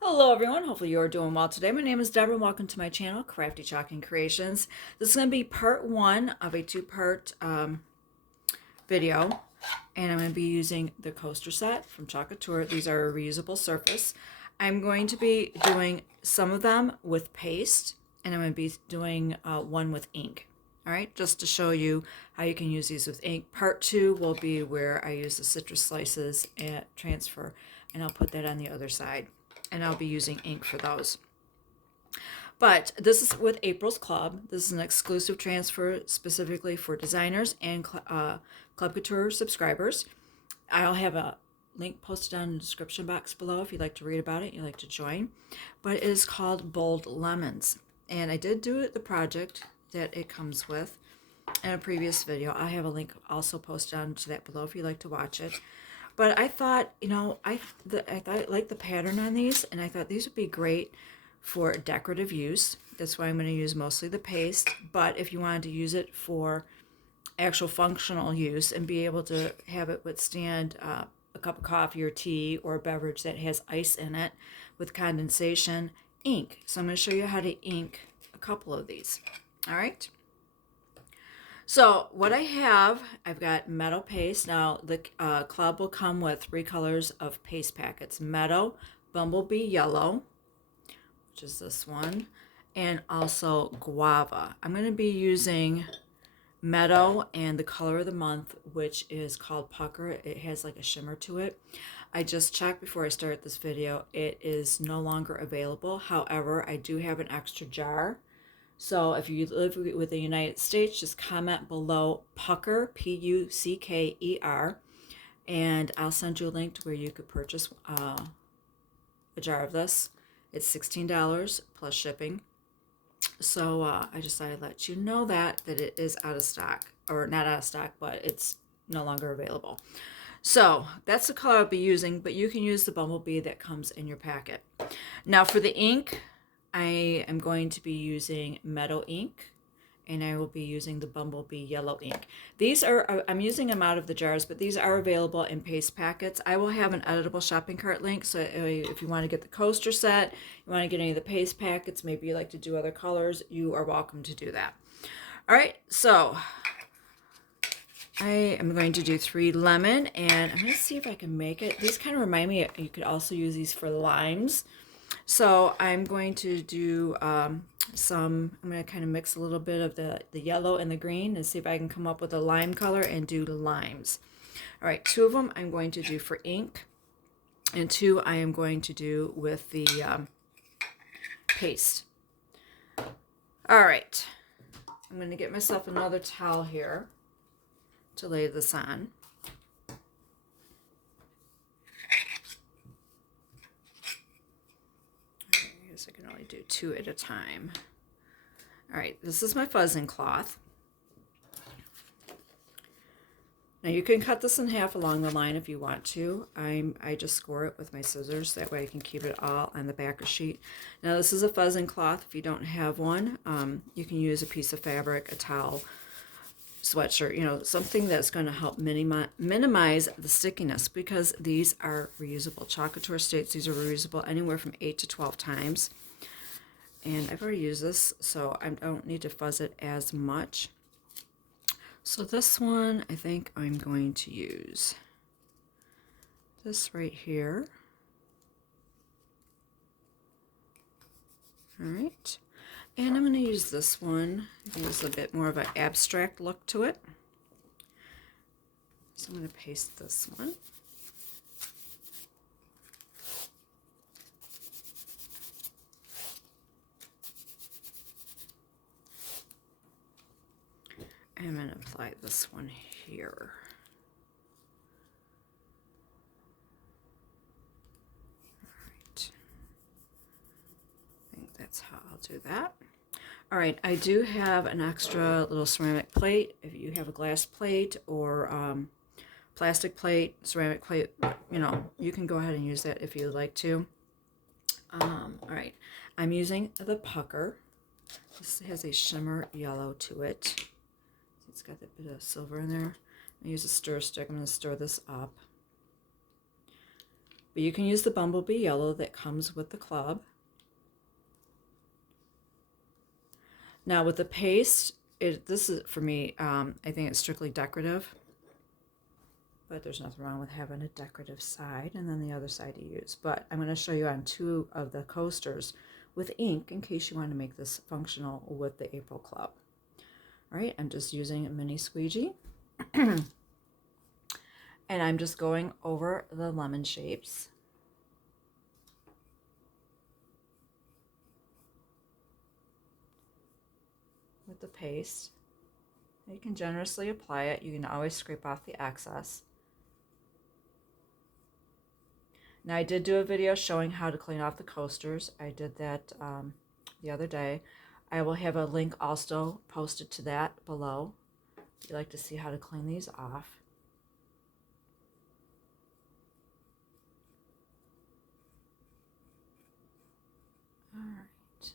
Hello everyone, hopefully you're doing well today. My name is Deborah and welcome to my channel, Crafty Chalk Creations. This is going to be part one of a two-part video, and I'm going to be using the coaster set from Chalk Couture. These are a reusable surface. I'm going to be doing some of them with paste, and I'm going to be doing one with ink. All right, just to show you how you can use these with ink. Part two will be where I use the citrus slices and transfer, and I'll put that on the other side. And I'll be using ink for those. But this is with April's Club. This is an exclusive transfer specifically for designers and Club Couture subscribers. I'll have a link posted on the description box below if you'd like to read about it, you'd like to join. But it is called Bold Lemons. And I did do the project that it comes with in a previous video. I have a link also posted onto that below if you'd like to watch it. But I thought, I thought I liked the pattern on these, and I thought these would be great for decorative use. That's why I'm going to use mostly the paste. But if you wanted to use it for actual functional use and be able to have it withstand a cup of coffee or tea or a beverage that has ice in it with condensation, ink. So I'm going to show you how to ink a couple of these. All right. So what I have, I've got Meadow paste. Now the club will come with 3 colors of paste packets: Meadow, Bumblebee Yellow, which is this one, and also Guava. I'm going to be using Meadow and the color of the month, which is called Pucker. It has like a shimmer to it. I just checked before I started this video. It is no longer available. However, I do have an extra jar. So if you live with the United States, just comment below Pucker, Pucker, and I'll send you a link to where you could purchase a jar of this. It's $16 plus shipping. So I just thought I'd let you know that it is out of stock, or not out of stock, but it's no longer available. So that's the color I'll be using, but you can use the Bumblebee that comes in your packet. Now for the ink, I am going to be using Meadow ink, and I will be using the Bumblebee yellow ink. These are, I'm using them out of the jars, but these are available in paste packets. I will have an editable shopping cart link, so if you want to get the coaster set, you want to get any of the paste packets, maybe you like to do other colors, you are welcome to do that. All right, so I am going to do 3 lemon, and I'm going to see if I can make it. These kind of remind me, you could also use these for limes. So I'm going to do I'm going to kind of mix a little bit of the yellow and the green and see if I can come up with a lime color and do limes. All right, 2 of them I'm going to do for ink, and 2 I am going to do with the paste. All right, I'm going to get myself another towel here to lay this on. I can only do 2 at a time. All right, this is my fuzzing cloth. Now you can cut this in half along the line if you want to. I just score it with my scissors, that way I can keep it all on the backer sheet. Now this is a fuzzing cloth. If you don't have one, you can use a piece of fabric, a towel, sweatshirt, something that's going to help minimize the stickiness, because these are reusable. Chalk Couture states these are reusable anywhere from 8 to 12 times. And I've already used this, so I don't need to fuzz it as much. So this one, I think I'm going to use this right here. All right. And I'm going to use this one. I think it's a bit more of an abstract look to it. So I'm going to paste this one. I'm going to apply this one here. All right. I think that's how I'll do that. All right, I do have an extra little ceramic plate. If you have a glass plate or plastic plate, ceramic plate, you can go ahead and use that if you'd like to. All right, I'm using the Pucker. This has a shimmer yellow to it. It's got that bit of silver in there. I use a stir stick. I'm going to stir this up. But you can use the bumblebee yellow that comes with the club. Now with the paste, this is for me, I think it's strictly decorative. But there's nothing wrong with having a decorative side and then the other side to use. But I'm going to show you on 2 of the coasters with ink in case you want to make this functional with the April Club. All right, I'm just using a mini squeegee. And I'm just going over the lemon shapes. With the paste. You can generously apply it. You can always scrape off the excess. Now I did do a video showing how to clean off the coasters. I did that the other day. I will have a link also posted to that below if you'd like to see how to clean these off. All right.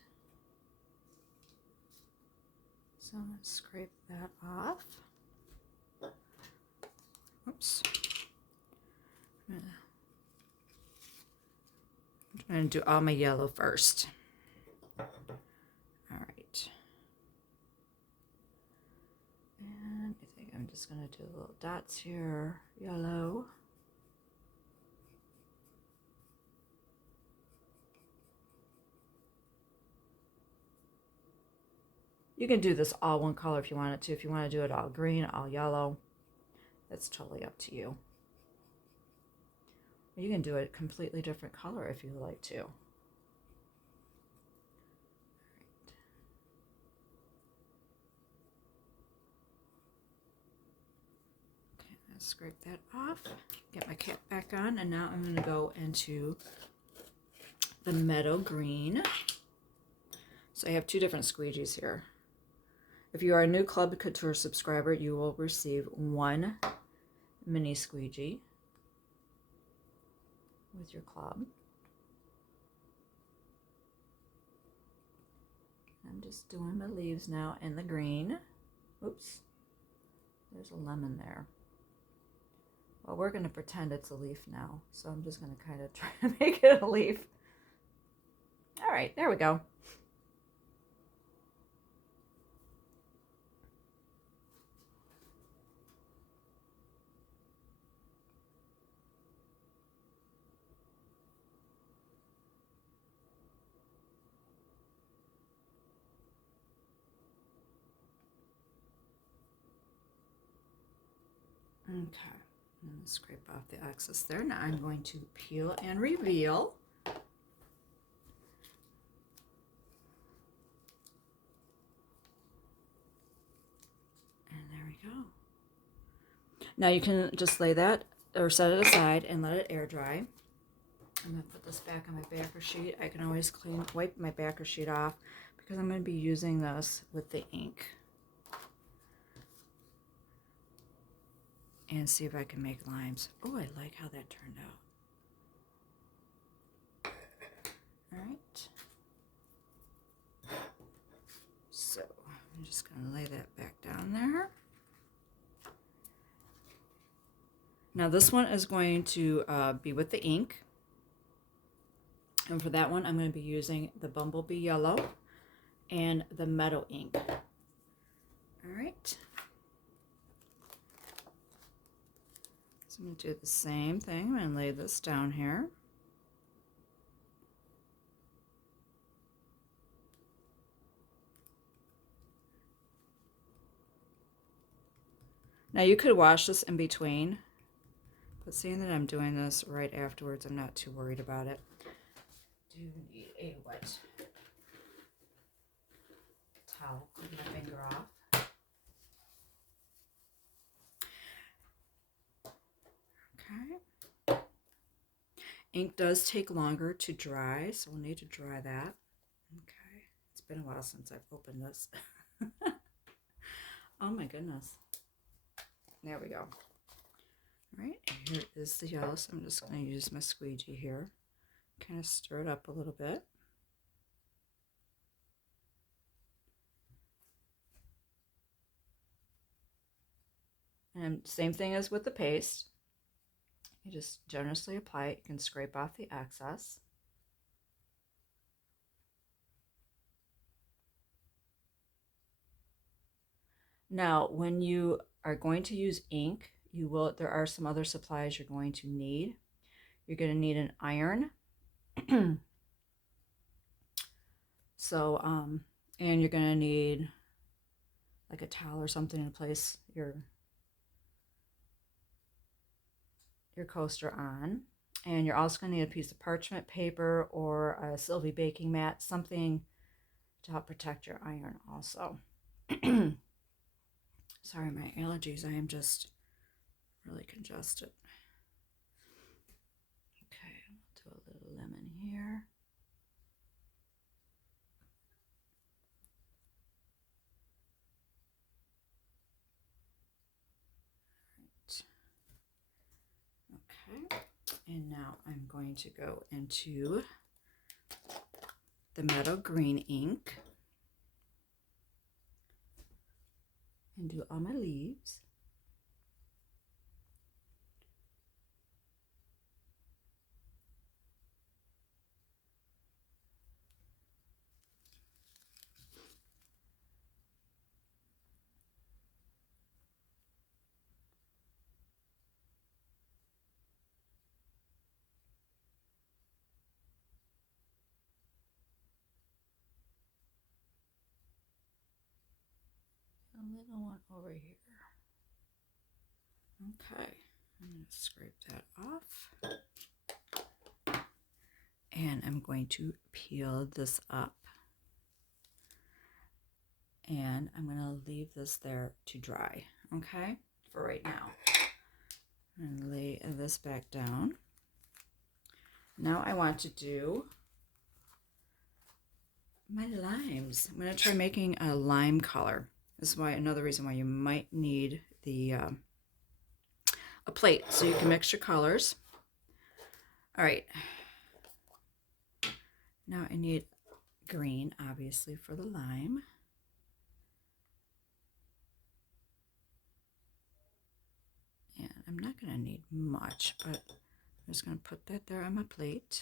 So I'm going to scrape that off. Oops. I'm going to do all my yellow first. All right. And I think I'm just going to do little dots here, yellow. You can do this all one color if you want it to. If you want to do it all green, all yellow, that's totally up to you. You can do a completely different color if you like to. Right. Okay, let's scrape that off. Get my cap back on, and now I'm going to go into the meadow green. So I have 2 different squeegees here. If you are a new Chalk Couture subscriber, you will receive 1 mini squeegee with your club. I'm just doing my leaves now in the green. Oops, there's a lemon there. Well, we're going to pretend it's a leaf now, so I'm just going to kind of try to make it a leaf. All right, there we go. Okay, I'm going to scrape off the excess there. Now I'm going to peel and reveal. And there we go. Now you can just lay that or set it aside and let it air dry. I'm going to put this back on my backer sheet. I can always wipe my backer sheet off because I'm going to be using this with the ink. And see if I can make limes. Oh, I like how that turned out. All right. So I'm just going to lay that back down there. Now this one is going to be with the ink. And for that one, I'm going to be using the Bumblebee Yellow and the Meadow ink. All right. So I'm going to do the same thing. I'm going to lay this down here. Now you could wash this in between, but seeing that I'm doing this right afterwards, I'm not too worried about it. I do need a wet towel. Clean my finger off. Okay. Ink does take longer to dry, so we'll need to dry that. Okay. It's been a while since I've opened this. Oh my goodness. There we go. All right, here is the yellow, so I'm just going to use my squeegee here. Kind of stir it up a little bit. And same thing as with the paste. You just generously apply it. You can scrape off the excess. Now, when you are going to use ink, there are some other supplies you're going to need. You're going to need an iron. So, and you're going to need like a towel or something to place your coaster on. And you're also going to need a piece of parchment paper or a Sylvie baking mat, something to help protect your iron also. Sorry, my allergies. I am just really congested. Okay, we'll do a little lemon here. Okay, and now I'm going to go into the meadow green ink and do all my leaves. A little one over here. Okay, I'm going to scrape that off. And I'm going to peel this up. And I'm going to leave this there to dry, okay, for right now. I'm going to lay this back down. Now I want to do my limes. I'm going to try making a lime color. This is another reason why you might need a plate so you can mix your colors. All right. Now I need green, obviously, for the lime. And I'm not going to need much, but I'm just going to put that there on my plate.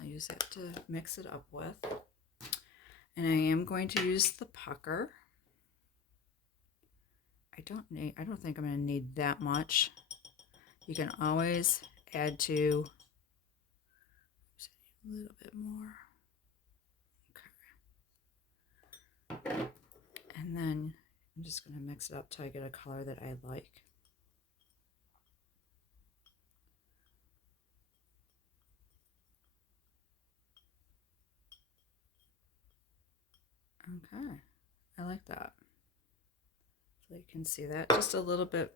I'll use that to mix it up with. And I am going to use the pucker. I don't think I'm going to need that much. You can always add to a little bit more. Okay. And then I'm just going to mix it up till I get a color that I like. Okay, I like that. So you can see that just a little bit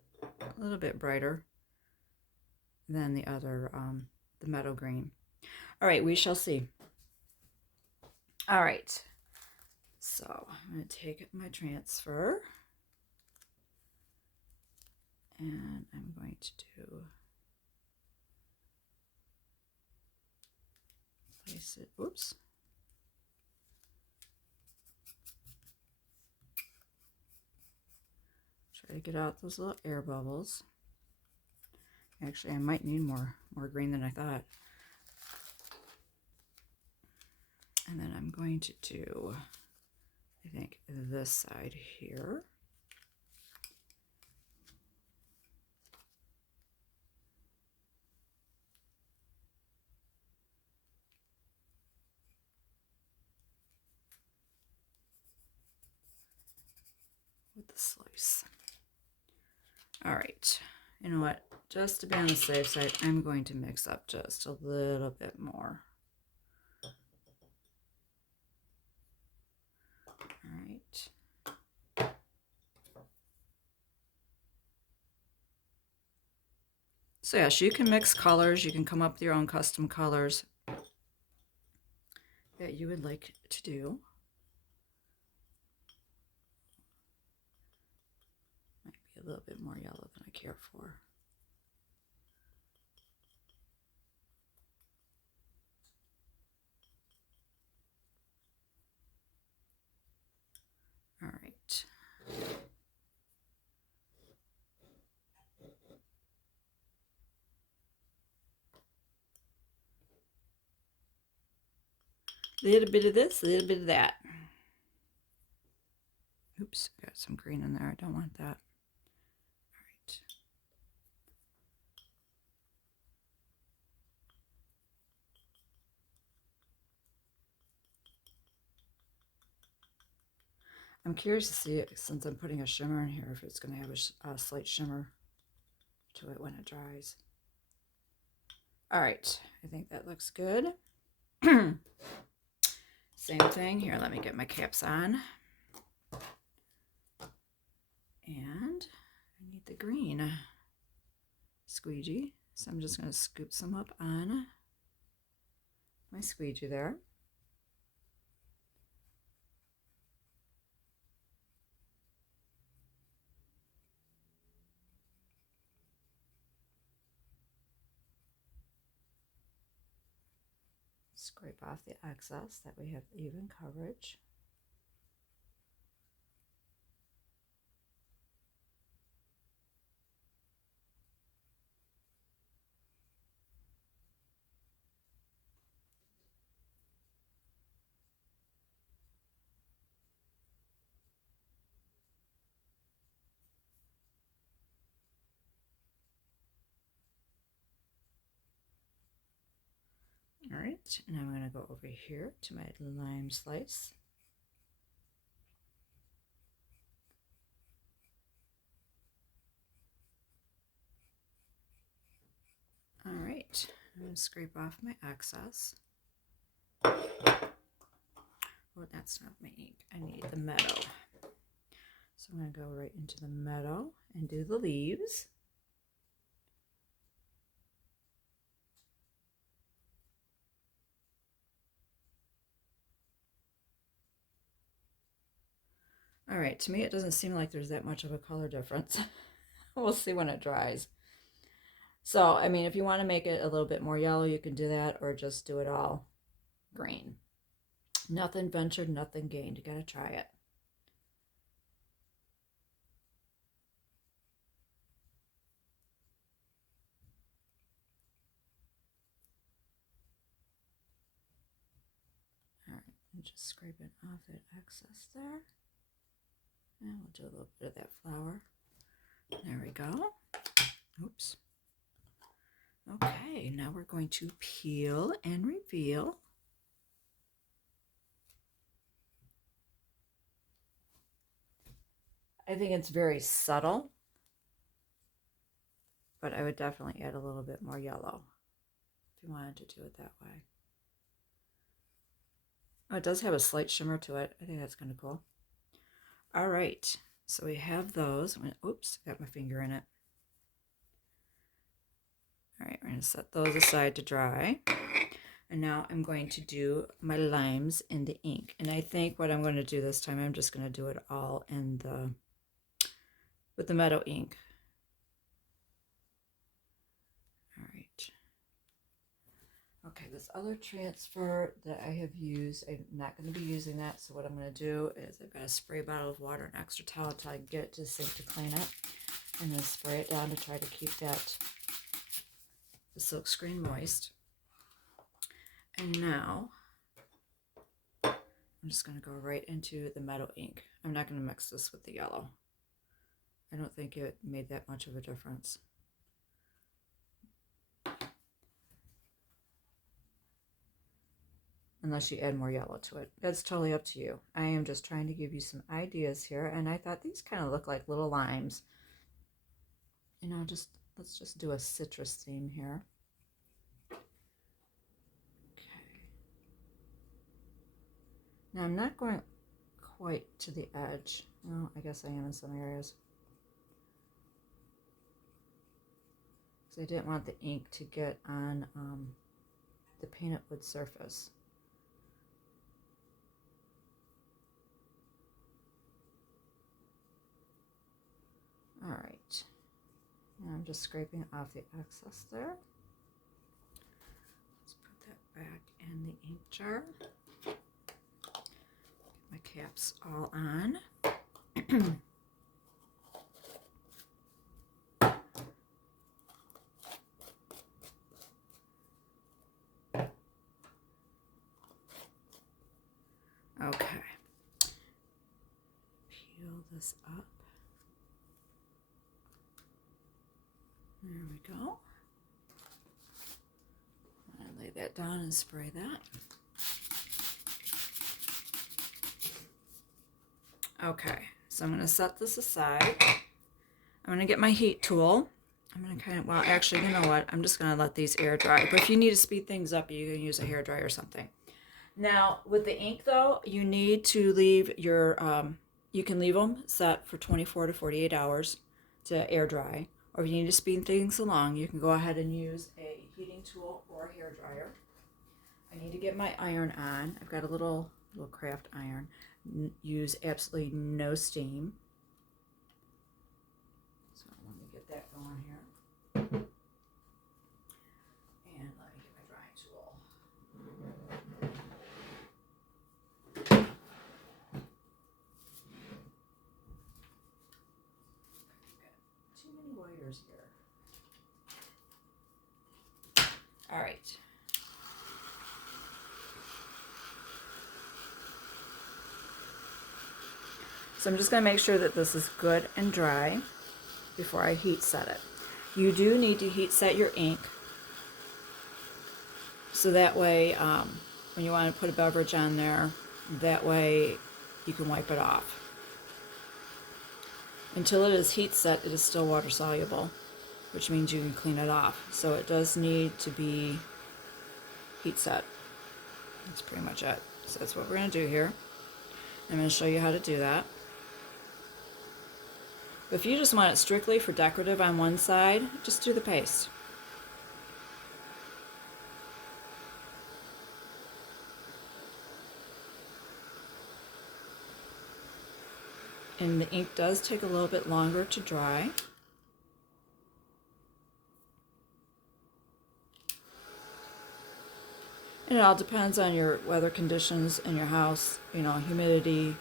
brighter than the other, the meadow green. All right, we shall see. All right, so I'm going to take my transfer and I'm going to place it, oops. Try to get out those little air bubbles. Actually, I might need more green than I thought. And then I'm going to do, I think, this side here. With the slice. All right, you know what? Just to be on the safe side, I'm going to mix up just a little bit more. All right. So yes, you can mix colors. You can come up with your own custom colors that you would like to do. Might be a little bit more yellow than I care for. All right. A little bit of this, a little bit of that. Oops, got some green in there. I don't want that. All right. I'm curious to see, since I'm putting a shimmer in here, if it's going to have a slight shimmer to it when it dries. All right, I think that looks good. Same thing here. Let me get my caps on. And I need the green squeegee. So I'm just going to scoop some up on my squeegee there. Scrape off the excess, that we have even coverage. All right, and I'm going to go over here to my lime slice. All right, I'm going to scrape off my excess. Oh, that's not my ink. I need the meadow. So I'm going to go right into the meadow and do the leaves. All right, to me it doesn't seem like there's that much of a color difference. We'll see when it dries. So, I mean, if you want to make it a little bit more yellow, you can do that, or just do it all green. Nothing ventured, nothing gained. You got to try it. All right, I'm just scraping off that excess there. And we'll do a little bit of that flower. There we go. Oops. Okay, now we're going to peel and reveal. I think it's very subtle, but I would definitely add a little bit more yellow if you wanted to do it that way. Oh, it does have a slight shimmer to it. I think that's kind of cool. All right, so we have those. Oops, got my finger in it. All right, we're going to set those aside to dry. And now I'm going to do my limes in the ink. And I think what I'm going to do this time, I'm just going to do it all in with the meadow ink. All right. Okay, this other transfer that I have used, I'm not going to be using that. So what I'm going to do is I've got a spray bottle of water and extra towel until I get it to the sink to clean it. And then spray it down to try to keep the silk screen moist. And now I'm just going to go right into the meadow ink. I'm not going to mix this with the yellow. I don't think it made that much of a difference. Unless you add more yellow to it. That's totally up to you. I am just trying to give you some ideas here, and I thought these kind of look like little limes. You know, let's just do a citrus theme here. Okay. Now I'm not going quite to the edge. Well, I guess I am in some areas. Because I didn't want the ink to get on the painted wood surface. All right. Now I'm just scraping off the excess there. Let's put that back in the ink jar. Get my caps all on. Okay. Peel this up. There we go. I'll lay that down and spray that. Okay, so I'm going to set this aside. I'm going to get my heat tool. I'm going to kind of, well, actually, you know what? I'm just going to let these air dry. But if you need to speed things up, you can use a hairdryer or something. Now, with the ink, though, you need to leave your, you can leave them set for 24 to 48 hours to air dry. Or if you need to speed things along, you can go ahead and use a heating tool or a hairdryer. I need to get my iron on. I've got a little craft iron. Use absolutely no steam. So let me get that going here. And let me get my drying tool. Got too many wires here. All right. So I'm just going to make sure that this is good and dry before I heat set it. You do need to heat set your ink so that way when you want to put a beverage on there, that way you can wipe it off. Until it is heat set, it is still water soluble, which means you can clean it off. So it does need to be heat set. That's pretty much it. So that's what we're going to do here. I'm going to show you how to do that. But if you just want it strictly for decorative on one side, just do the paste. And the ink does take a little bit longer to dry. And it all depends on your weather conditions in your house, you know, humidity,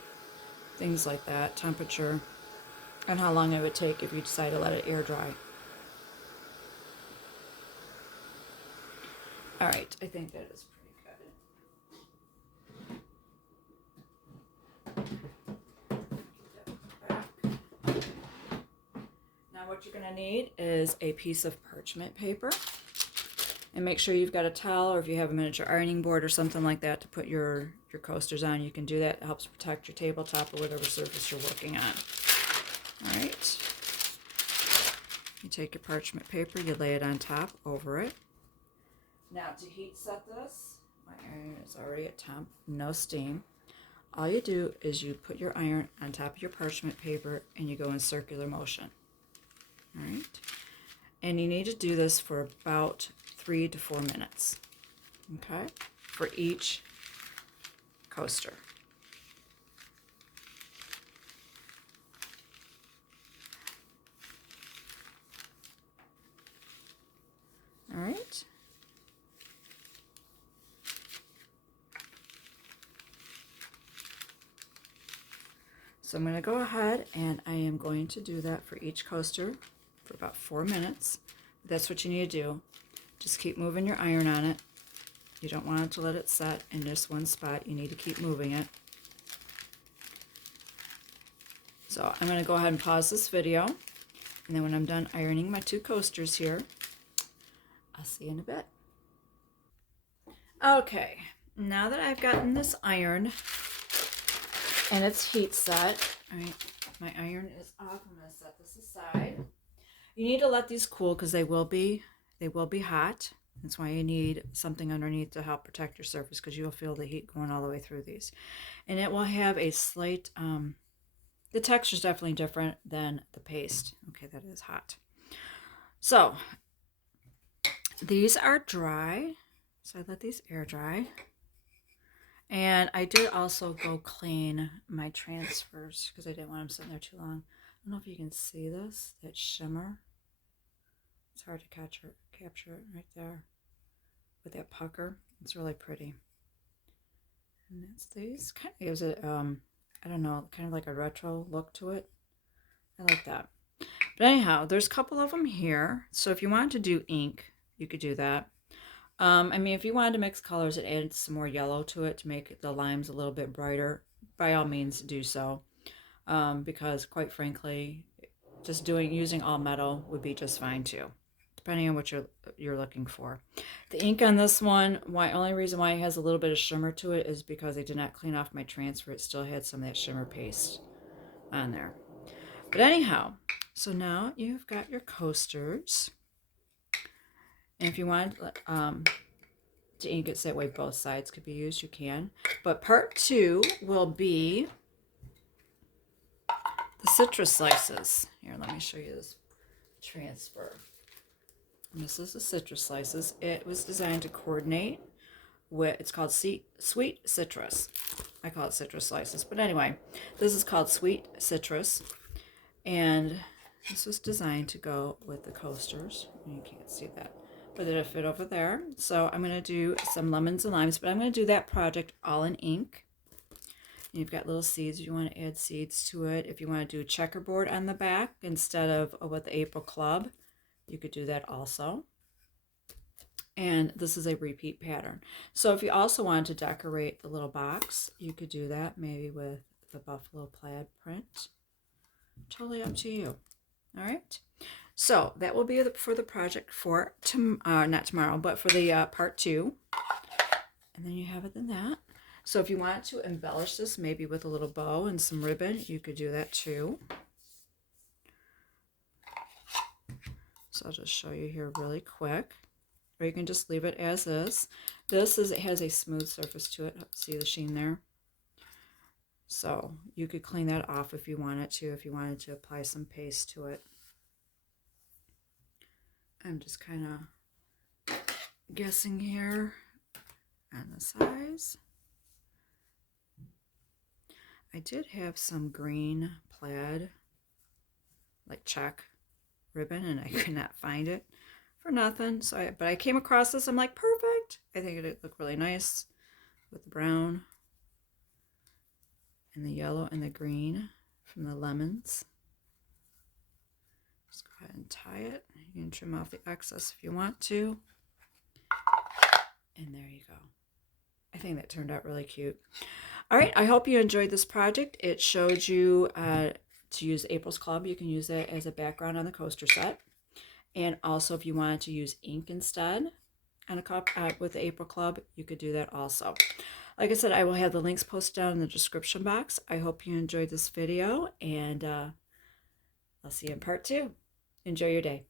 things like that, temperature, and how long it would take if you decide to let it air dry. All right, I think that is pretty good. Now what you're going to need is a piece of parchment paper. And make sure you've got a towel, or if you have a miniature ironing board or something like that to put your coasters on, you can do that. It helps protect your tabletop or whatever surface you're working on. All right. You take your parchment paper, you lay it on top over it. Now to heat set this, my iron is already at temp, no steam. All you do is you put your iron on top of your parchment paper and you go in circular motion. All right. And you need to do this for about 3 to 4 minutes, okay, for each coaster. All right. So I'm going to go ahead and I am going to do that for each coaster for about 4 minutes. That's what you need to do. Just keep moving your iron on it. You don't want it to let it set in just one spot. You need to keep moving it. So I'm going to go ahead and pause this video. And then when I'm done ironing my 2 coasters here, I'll see you in a bit. Okay, now that I've gotten this iron and it's heat set, all right, my iron is off. I'm going to set this aside. You need to let these cool because they will be hot. That's why you need something underneath to help protect your surface, because you'll feel the heat going all the way through these. And it will have a slight, the texture is definitely different than the paste. Okay, that is hot. So these are dry. So I let these air dry. And I did also go clean my transfers because I didn't want them sitting there too long. I don't know if you can see this, that shimmer. It's hard to capture it right there with that pucker. It's really pretty. And that's these. Kind of gives it, I don't know, kind of like a retro look to it. I like that. But anyhow, there's a couple of them here. So if you wanted to do ink, you could do that. I mean, if you wanted to mix colors and add some more yellow to it to make the limes a little bit brighter, by all means do so. Because quite frankly, just using all metal would be just fine too, depending on what you're looking for. The ink on this one, only reason why it has a little bit of shimmer to it is because I did not clean off my transfer. It still had some of that shimmer paste on there. But anyhow, so now you've got your coasters. And if you want to ink it so that way both sides could be used, you can. But part 2 will be the citrus slices. Here, let me show you this transfer. And this is the citrus slices. It was designed to coordinate with, it's called sweet citrus. I call it citrus slices. But anyway, this is called sweet citrus. And this was designed to go with the coasters. You can't see that, but it'll fit over there. So I'm going to do some lemons and limes, but I'm going to do that project all in ink. And you've got little seeds. You want to add seeds to it. If you want to do a checkerboard on the back instead of with the April Club, you could do that also. And this is a repeat pattern. So if you also wanted to decorate the little box, you could do that maybe with the buffalo plaid print. Totally up to you. All right. So that will be for the project for not tomorrow, but for the part 2. And then you have it in that. So if you wanted to embellish this maybe with a little bow and some ribbon, you could do that too. So I'll just show you here really quick. Or you can just leave it as is. It has a smooth surface to it. See the sheen there? So you could clean that off if you wanted to apply some paste to it. I'm just kind of guessing here on the size. I did have some green plaid, like check ribbon, and I could not find it for nothing. But I came across this. I'm like, perfect. I think it'd look really nice with the brown and the yellow and the green from the lemons. Just go ahead and tie it. You can trim off the excess if you want to. And there you go. I think that turned out really cute. All right, I hope you enjoyed this project. It showed you to use April's Club. You can use it as a background on the coaster set. And also if you wanted to use ink instead on a cup with the April Club, you could do that also. Like I said, I will have the links posted down in the description box. I hope you enjoyed this video, and I'll see you in part 2. Enjoy your day.